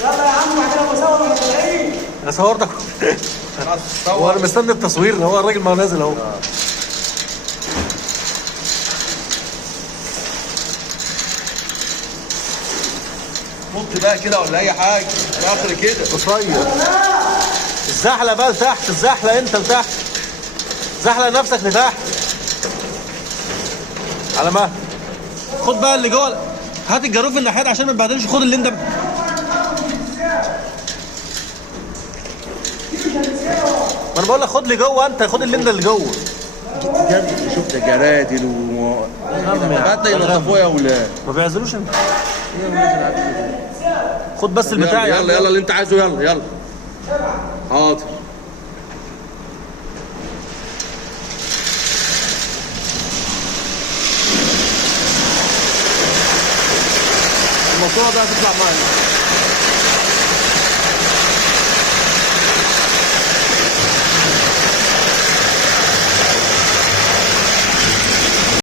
يلا يا عم بعد كده بصور واحنا طالعين. انا صورتك. هو انا مستني التصوير، هو الراجل ما هو نازل اهو. نط بقى كده ولا اي حاجه اخر كده قصير. الزحله بقى لتحت، الزحله انت لتحت، زحله نفسك لتحت على مهل. خد بقى اللي جوه، هات الجاروف الناحيه عشان ما تبهدلش. خد اللي انت ما انا بقول لك خد اللي جوه، انت خد اللي انت اللي جوه. شفت جرادل حتى ينظفوها يا ولاد. ما بيعزلوش انت. خد بس البتاع. يلا يلا اللي انت عايزه، يلا يلا. حاضر. الموضوع ده هتطلع معايا.